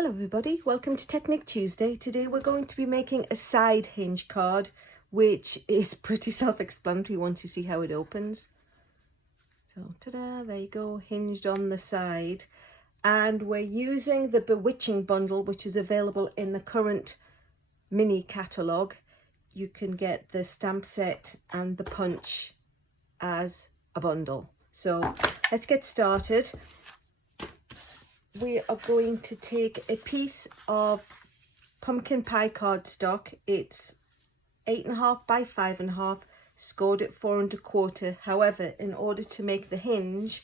Hello everybody, welcome to Technique Tuesday. Today we're going to be making a side hinge card, which is pretty self-explanatory once you see how it opens. So ta-da, there you go, hinged on the side. And we're using the Bewitching bundle, which is available in the current mini catalogue. You can get the stamp set and the punch as a bundle. So let's get started. We are going to take a piece of pumpkin pie cardstock. It's 8.5 by 5.5, scored at 4 1/4. However, in order to make the hinge,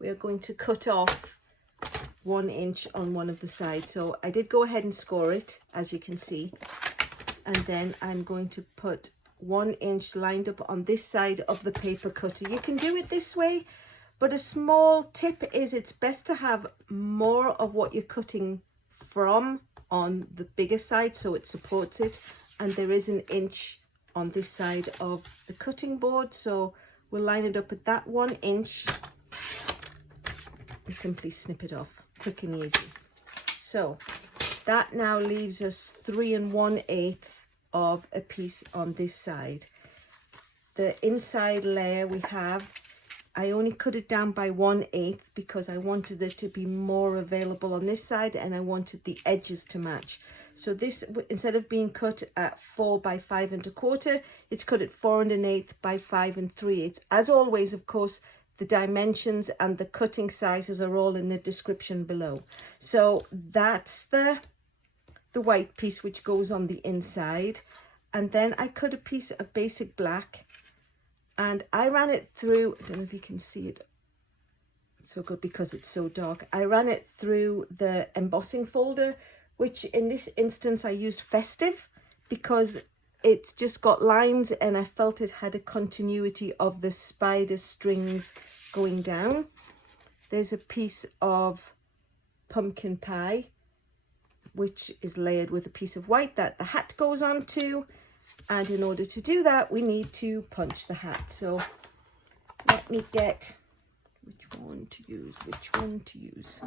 we are going to cut off 1 inch on one of the sides. So I did go ahead and score it, as you can see, and then I'm going to put 1 inch lined up on this side of the paper cutter. You can do it this way, but a small tip is it's best to have more of what you're cutting from on the bigger side so it supports it. And there is 1 inch on this side of the cutting board. So we'll line it up at that 1 inch and simply snip it off, quick and easy. So that now leaves us 3 1/8 of a piece on this side. The inside layer we have, I only cut it down by 1/8 because I wanted it to be more available on this side and I wanted the edges to match. So this, instead of being cut at 4 by 5 1/4, it's cut at 4 1/8 by 5 3/8. As always, of course, the dimensions and the cutting sizes are all in the description below. So that's the white piece which goes on the inside. And then I cut a piece of basic black. And I ran it through, I don't know if you can see it so good because it's so dark. I ran it through the embossing folder, which in this instance I used Festive because it's just got lines and I felt it had a continuity of the spider strings going down. There's a piece of pumpkin pie, which is layered with a piece of white that the hat goes on to. And in order to do that, we need to punch the hat. So let me get which one to use. So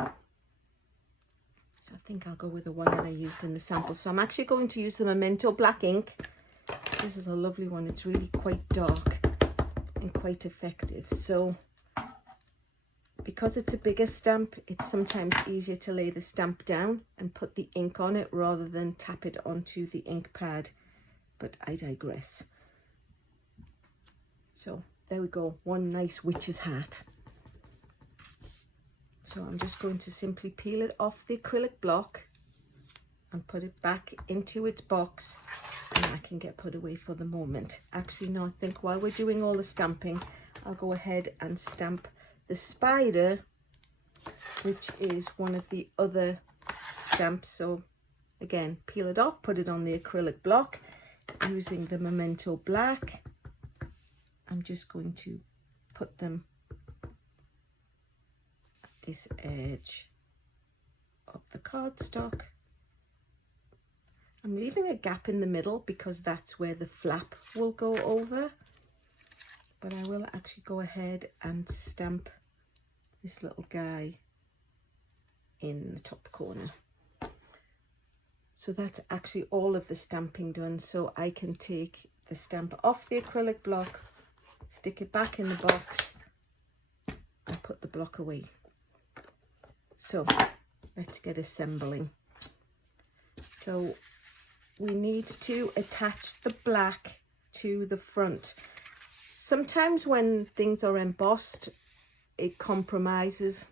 I think I'll go with the one that I used in the sample. So I'm actually going to use the Memento Black Ink. This is a lovely one. It's really quite dark and quite effective. So because it's a bigger stamp, it's sometimes easier to lay the stamp down and put the ink on it rather than tap it onto the ink pad. But I digress. So there we go, one nice witch's hat. So I'm just going to simply peel it off the acrylic block and put it back into its box, and I can get put away for the moment. Actually, no, I think while we're doing all the stamping, I'll go ahead and stamp the spider, which is one of the other stamps. So again, peel it off, put it on the acrylic block. Using the Memento Black, I'm just going to put them at this edge of the cardstock. I'm leaving a gap in the middle because that's where the flap will go over, but I will actually go ahead and stamp this little guy in the top corner. So that's actually all of the stamping done. So I can take the stamp off the acrylic block, stick it back in the box and put the block away. So let's get assembling. So we need to attach the black to the front. Sometimes when things are embossed, it compromises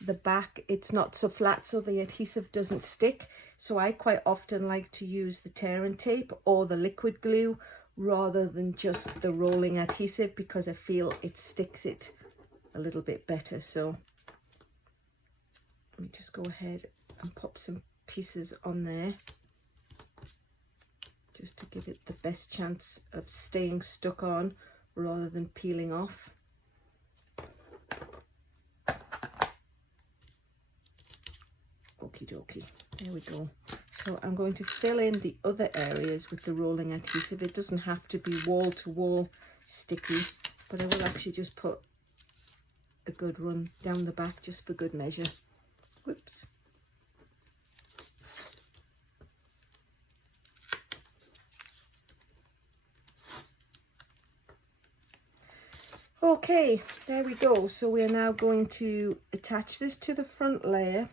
the back. It's not so flat, so the adhesive doesn't stick. So I quite often like to use the tear and tape or the liquid glue rather than just the rolling adhesive because I feel it sticks it a little bit better. So let me just go ahead and pop some pieces on there just to give it the best chance of staying stuck on rather than peeling off. Okie dokie, there we go. So I'm going to fill in the other areas with the rolling adhesive. It doesn't have to be wall to wall sticky, but I will actually just put a good run down the back just for good measure. Whoops. Okay, there we go. So we are now going to attach this to the front layer.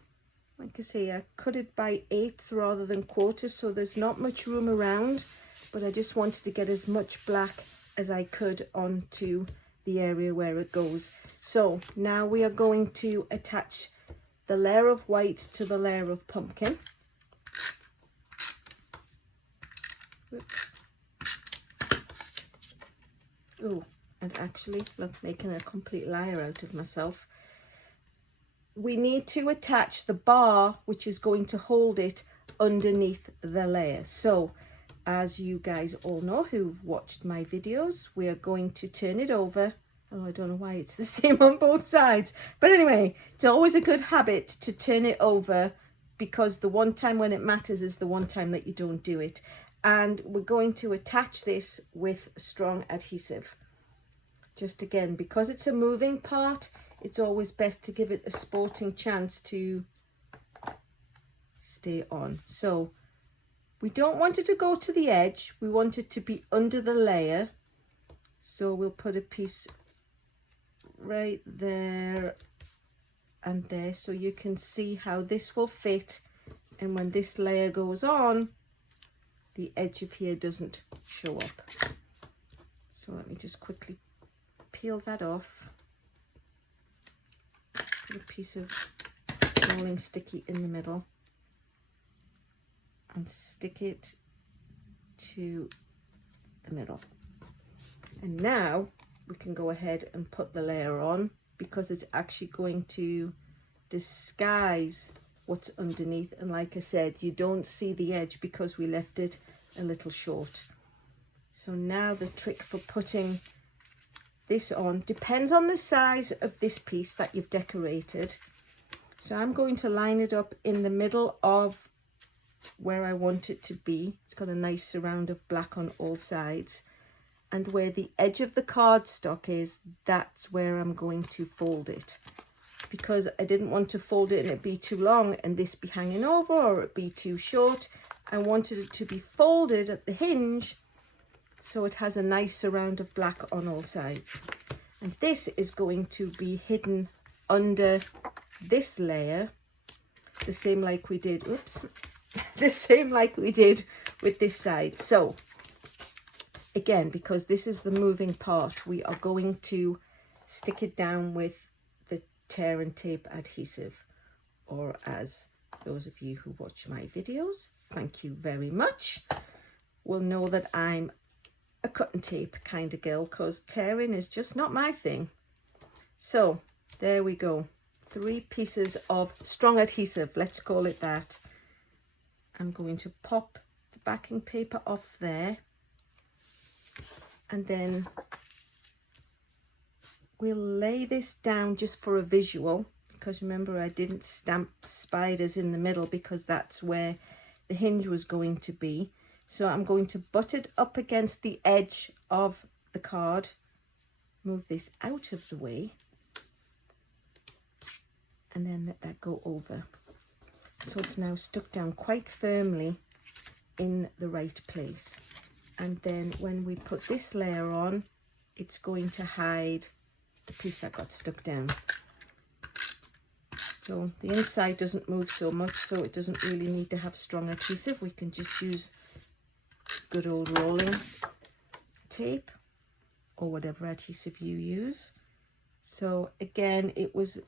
Like I say, I cut it by 1/8 rather than quarters, so there's not much room around, but I just wanted to get as much black as I could onto the area where it goes. So now we are going to attach the layer of white to the layer of pumpkin. Oh, and actually, look, making a complete liar out of myself. We need to attach the bar, which is going to hold it underneath the layer. So, as you guys all know who've watched my videos, we are going to turn it over. Oh, I don't know why it's the same on both sides. But anyway, it's always a good habit to turn it over, because the one time when it matters is the one time that you don't do it. And we're going to attach this with strong adhesive. Just again, because it's a moving part, it's always best to give it a sporting chance to stay on. So we don't want it to go to the edge, we want it to be under the layer. So we'll put a piece right there and there, so you can see how this will fit. And when this layer goes on, the edge of here doesn't show up. So let me just quickly peel that off. Put a piece of rolling sticky in the middle and stick it to the middle. And now we can go ahead and put the layer on, because it's actually going to disguise what's underneath. And like I said, you don't see the edge because we left it a little short. So now the trick for putting this on depends on the size of this piece that you've decorated. So I'm going to line it up in the middle of where I want it to be. It's got a nice surround of black on all sides. And where the edge of the cardstock is, that's where I'm going to fold it. Because I didn't want to fold it and it be too long and this be hanging over, or it be too short. I wanted it to be folded at the hinge, so it has a nice surround of black on all sides. And this is going to be hidden under this layer, the same like we did, oops, the same like we did with this side. So again, because this is the moving part, we are going to stick it down with the tear and tape adhesive, or as those of you who watch my videos, thank you very much, will know that I'm a cut and tape kind of girl, because tearing is just not my thing. So there we go, 3 pieces of strong adhesive, let's call it that. I'm going to pop the backing paper off there, and then we'll lay this down just for a visual, because remember I didn't stamp spiders in the middle because that's where the hinge was going to be. So I'm going to butt it up against the edge of the card, move this out of the way, and then let that go over. So it's now stuck down quite firmly in the right place. And then when we put this layer on, it's going to hide the piece that got stuck down. So the inside doesn't move so much, so it doesn't really need to have strong adhesive. We can just use good old rolling tape or whatever adhesive you use. So again, it was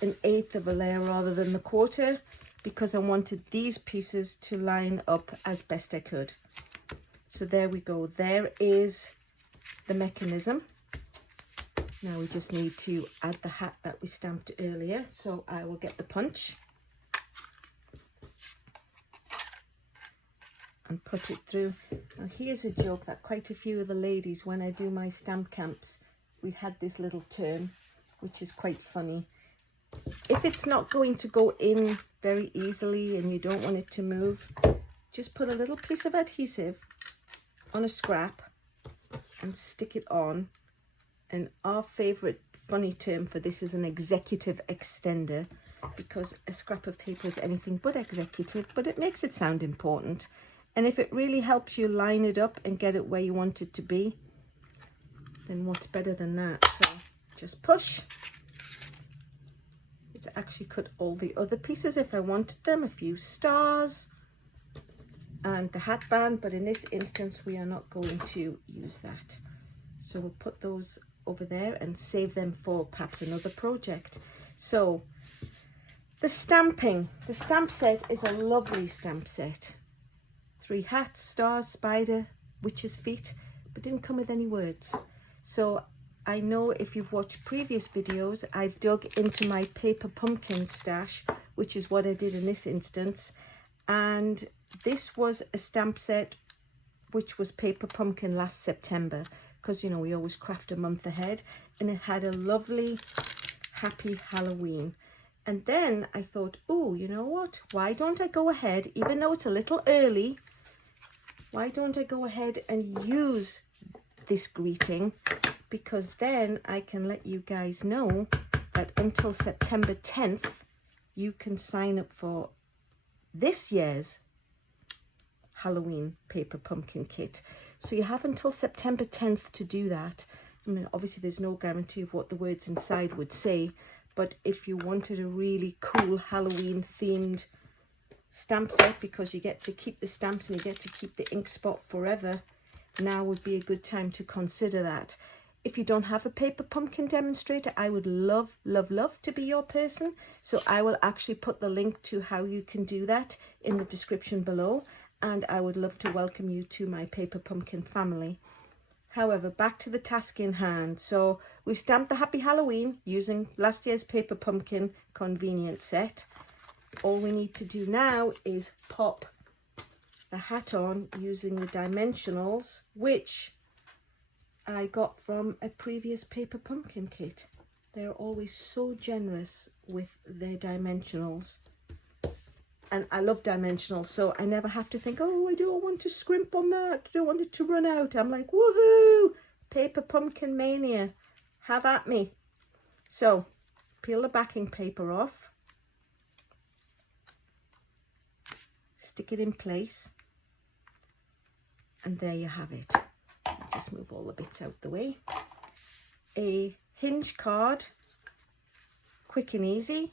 1/8 of a layer rather than the quarter, because I wanted these pieces to line up as best I could. So there we go, there is the mechanism. Now we just need to add the hat that we stamped earlier. So I will get the punch and put it through. Now here's a joke that quite a few of the ladies, when I do my stamp camps, we had this little term, which is quite funny. If it's not going to go in very easily and you don't want it to move, just put a little piece of adhesive on a scrap and stick it on. And our favorite funny term for this is an executive extender, because a scrap of paper is anything but executive, but it makes it sound important. And if it really helps you line it up and get it where you want it to be, then what's better than that? So just push. It's actually cut all the other pieces if I wanted them, a few stars and the hat band, but in this instance we are not going to use that. So we'll put those over there and save them for perhaps another project. So the stamping, the stamp set is a lovely stamp set. 3 hats, stars, spider, witch's feet, but didn't come with any words. So I know if you've watched previous videos, I've dug into my paper pumpkin stash, which is what I did in this instance. And this was a stamp set which was paper pumpkin last September, because, you know, we always craft a month ahead, and it had a lovely happy Halloween. And then I thought, oh, you know what? Why don't I go ahead, even though it's a little early, why don't I go ahead and use this greeting? Because then I can let you guys know that until September 10th, you can sign up for this year's Halloween paper pumpkin kit. So you have until September 10th to do that. I mean, obviously there's no guarantee of what the words inside would say, but if you wanted a really cool Halloween themed stamp set, because you get to keep the stamps and you get to keep the ink spot forever, now would be a good time to consider that. If you don't have a paper pumpkin demonstrator, I would love, love, love to be your person. So I will actually put the link to how you can do that in the description below. And I would love to welcome you to my paper pumpkin family. However, back to the task in hand. So we've stamped the Happy Halloween using last year's paper pumpkin convenient set. All we need to do now is pop the hat on using the dimensionals, which I got from a previous paper pumpkin kit. They're always so generous with their dimensionals. And I love dimensionals, so I never have to think, oh, I don't want to scrimp on that. I don't want it to run out. I'm like, woohoo! Paper pumpkin mania. Have at me. So, peel the backing paper off. Stick it in place. And there you have it. I'll just move all the bits out the way. A Hinge card, quick and easy,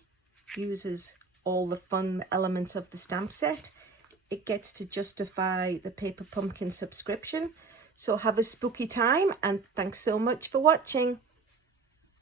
uses all the fun elements of the stamp set. It gets to justify the paper pumpkin subscription. So have a spooky time, and thanks so much for watching.